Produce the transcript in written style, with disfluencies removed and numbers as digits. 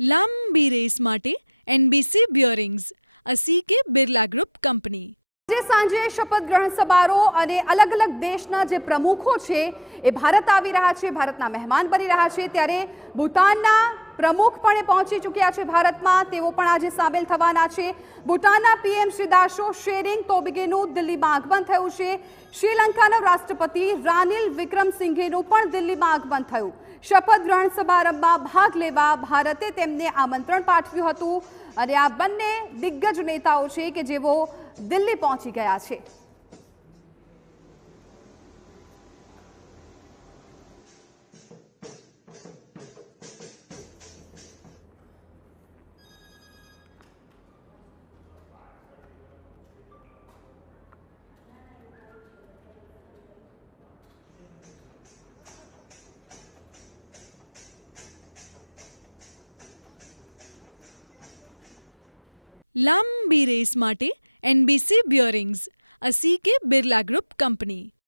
લાંબી રેસ માટે NBC bearings, a CK Birla group company. આજે સાંજે શપથ ગ્રહણ સમારોહ અને અલગ અલગ દેશના જે પ્રમુખો છે એ ભારત આવી રહ્યા છે, ભારતના મહેમાન બની રહ્યા છે. ત્યારે ભૂટાનના પ્રમુખ પણ પહોંચી ચૂક્યા છે ભારતમાં, તેઓ પણ આજે સામેલ થવાના છે. ભૂટાનના પીએમ શ્રી દાશો શેરિંગ તોબગેનું દિલ્હીમાં આગમન થયું છે. શ્રીલંકાના રાષ્ટ્રપતિ રાનિલ વિક્રમસિંઘેનું પણ દિલ્હીમાં આગમન થયું. શપથ ગ્રહણ સમારંભમાં ભાગ લેવા ભારતે તેમને આમંત્રણ પાઠવ્યું હતું અને આ બંને દિગ્ગજ નેતાઓ છે કે જેઓ દિલ્હી પહોંચી ગયા છે. લાંબી રેસ માટે NBC bearings, a CK Birla group company.